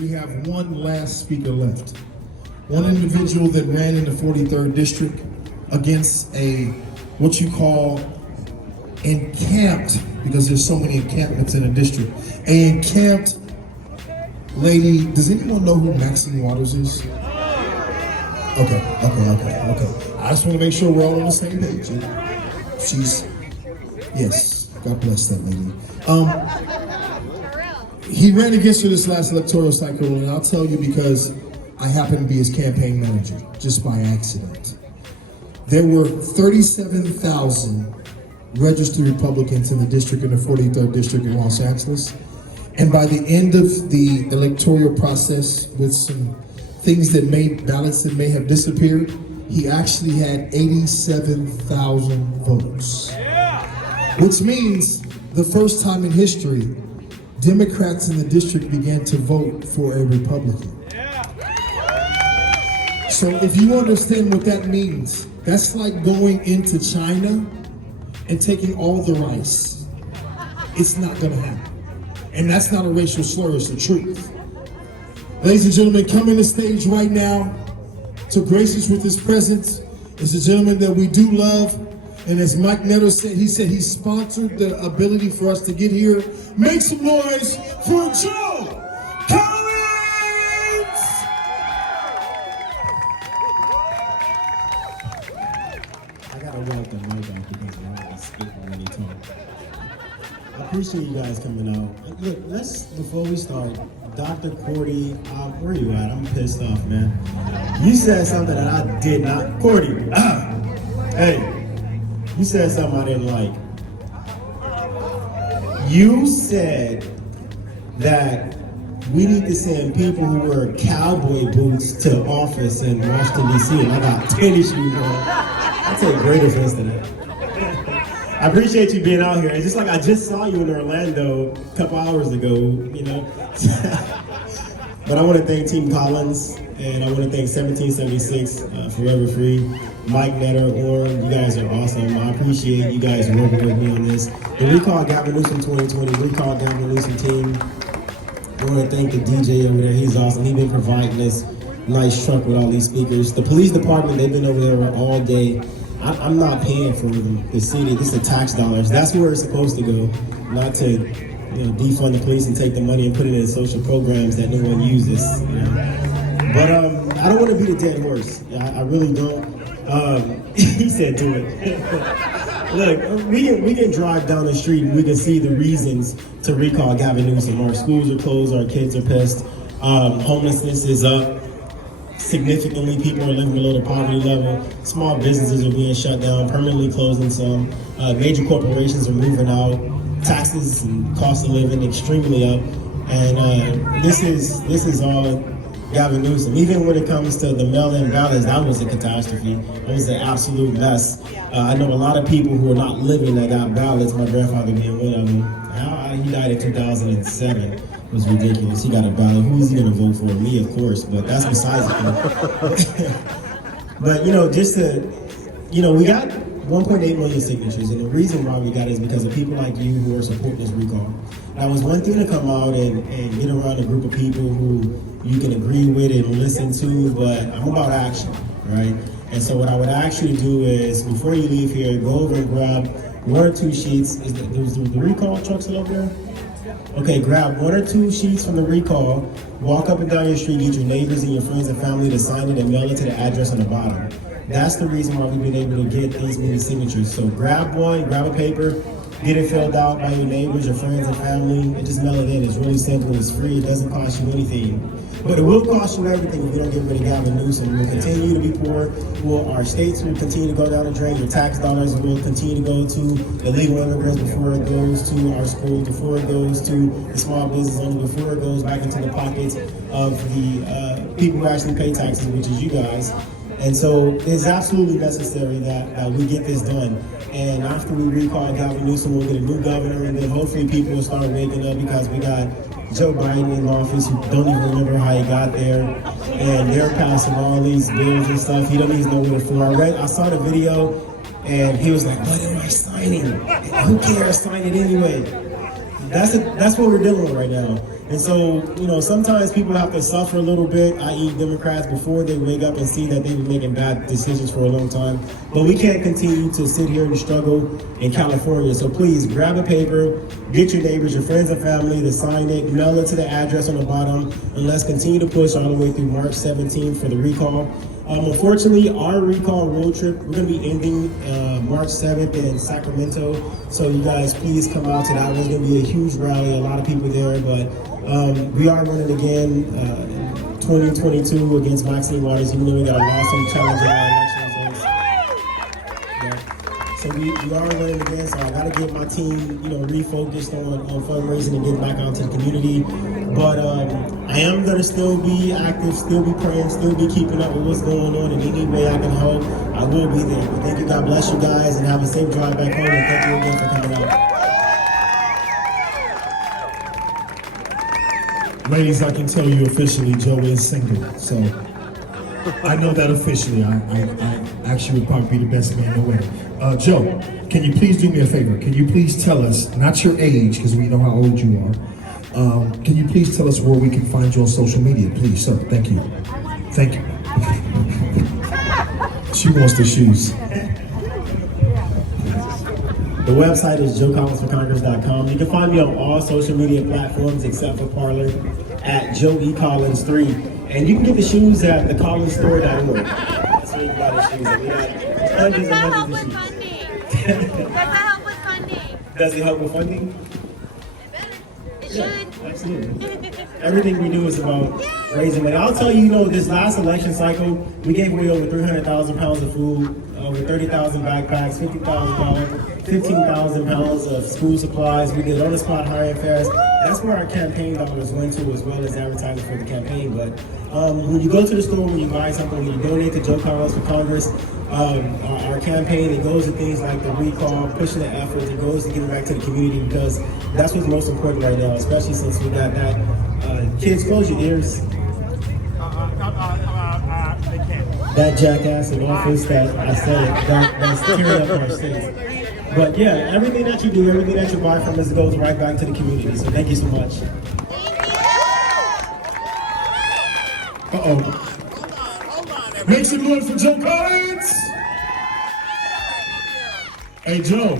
we have one last speaker left. One individual that ran in the 43rd district against what you call encamped, because there's so many encampments in the district. A encamped lady. Does anyone know who Maxine Waters is? Okay. I just want to make sure we're all on the same page. Yes, God bless that lady. He ran against her this last electoral cycle, and I'll tell you because I happen to be his campaign manager, just by accident. There were 37,000 registered Republicans in the district, in the 43rd district in Los Angeles. And by the end of the electoral process, with some things that ballots that may have disappeared, he actually had 87,000 votes. Which means the first time in history, Democrats in the district began to vote for a Republican. So if you understand what that means, that's like going into China and taking all the rice. It's not gonna happen. And that's not a racial slur, it's the truth. Ladies and gentlemen, coming to stage right now to grace us with his presence is a gentleman that we do love. And as Mike Netter said, he sponsored the ability for us to get here. Make some noise for Joe Collins! I gotta walk the mic off because I'm gonna spit when he talk. I appreciate you guys coming out. Look, before we start, Dr. Cordy, where you at? I'm pissed off, man. You said something that I did not. Cordy, hey, you said something I didn't like. You said that we need to send people who wear cowboy boots to office in Washington, D.C., and I got tennis shoes on. I take great offense to that. I appreciate you being out here. It's just like I just saw you in Orlando a couple hours ago, you know. But I want to thank Team Collins, and I want to thank 1776, Forever Free, Mike Netter, Orrin. You guys are awesome. I appreciate you guys working with me on this. The Recall Gavin Newsom 2020, Recall Gavin Newsom team. I want to thank the DJ over there. He's awesome. He's been providing this nice truck with all these speakers. The police department, they've been over there all day. I'm not paying for the city. This is tax dollars. That's where it's supposed to go, not to defund the police and take the money and put it in social programs that no one uses. But I don't want to be the dead horse. I really don't. He said do it. Look, we can drive down the street and we can see the reasons to recall Gavin Newsom. Our schools are closed, our kids are pissed, homelessness is up significantly, people are living below the poverty level, small businesses are being shut down, permanently closing some, major corporations are moving out, taxes and cost of living extremely up, and this is all Gavin Newsom. Even when it comes to the mail-in ballots, that was a catastrophe. It was an absolute mess. I know a lot of people who are not living that got ballots, my grandfather being one of them. He died in 2007. It was ridiculous. He got a ballot. Who is he going to vote for? Me, of course, but that's besides the point. But, we got 1.8 million signatures, and the reason why we got it is because of people like you who are supporting this recall. Now, it's one thing to come out and get around a group of people who you can agree with and listen to, but I'm about action, right? And so what I would ask you to do is, before you leave here, go over and grab 1 or 2 sheets. There's the recall truck still up there? Okay, grab 1 or 2 sheets from the recall, walk up and down your street, get your neighbors and your friends and family to sign it and mail it to the address on the bottom. That's the reason why we've been able to get these many signatures. So grab one, grab a paper, get it filled out by your neighbors, your friends and family, and just mail it in. It's really simple, it's free, it doesn't cost you anything. But it will cost you everything if we don't get rid of Gavin Newsom. We'll continue to be poor. Our states will continue to go down the drain. Your tax dollars will continue to go to illegal immigrants before it goes to our schools, before it goes to the small business owner, before it goes back into the pockets of the people who actually pay taxes, which is you guys. And so it's absolutely necessary that we get this done. And after we recall Gavin Newsom, we'll get a new governor, and then hopefully people will start waking up because we got Joe Biden in office who don't even remember how he got there, and they're passing all these bills and stuff. He don't even know what it's for. I saw the video, and he was like, "What am I signing? Who cares? Sign it anyway." That's what we're dealing with right now. And so, sometimes people have to suffer a little bit, i.e. Democrats, before they wake up and see that they've been making bad decisions for a long time. But we can't continue to sit here and struggle in California. So please grab a paper, get your neighbors, your friends and family to sign it, mail it to the address on the bottom, and let's continue to push all the way through March 17th for the recall. Unfortunately, our recall road trip, we're going to be ending March 7th in Sacramento. So you guys, please come out to that. There's going to be a huge rally, a lot of people there. But we are running again 2022 against Maxine Waters, even though we got a lawsuit challenging our election results. Yeah. So we are running again, so I got to get my team, refocused on fundraising and getting back out to the community. But I am going to still be active, still be praying, still be keeping up with what's going on. In any way I can help, I will be there. But thank you, God bless you guys, and have a safe drive back home. And thank you again for coming out. Ladies, I can tell you officially, Joe is single. So I know that officially. I actually would probably be the best man in the way. Joe, can you please do me a favor? Can you please tell us, not your age, because we know how old you are. Can you please tell us where we can find you on social media, please, sir? Thank you. Thank you. She wants the shoes. The website is joecollinsforcongress.com. You can find me on all social media platforms except for Parler at Joe E. Collins 3. And you can get the shoes at thecollinsstore.org. That's where you can buy the shoes. And we got hundreds and hundreds of shoes. Does it help with funding? It should. Absolutely. Everything we do is about raising money. I'll tell you, this last election cycle, we gave away over 300,000 pounds of food, over 30,000 backpacks, $15,000 pounds of school supplies. We did on-the-spot hiring fairs. That's where our campaign dollars went to, as well as advertising for the campaign. But when you go to the store, when you buy something, when you donate to Joe Collins for Congress, our campaign, it goes to things like the recall, pushing the efforts, it goes to giving back to the community, because that's what's most important right now, especially since we got that. Kids, close your ears. That jackass in office that I said that's tearing up our cities. But yeah, everything that you do, everything that you buy from us goes right back to the community. So thank you so much. Uh-oh. Make some noise for Joe Collins. Hey, Joe.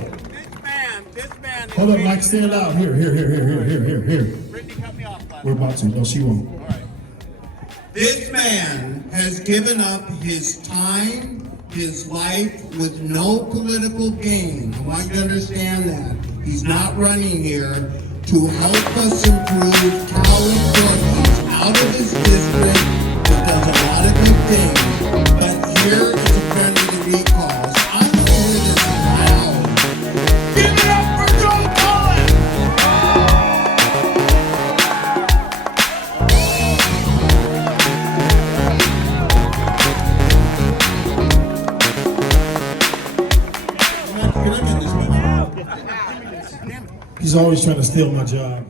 This man. Hold up, Mike, stand out. Here. Brittany cut me off last We're about to. No, she won't. All right. This man has given up his time, his life with no political gain. I want you to understand that. He's not running here to help us improve California. He's out of his district. He does a lot of good things. But here is a friend of the recalls. I'm going to hear this loud. Give it up for Joe Collins! Can I get this one? He's always trying to steal my job.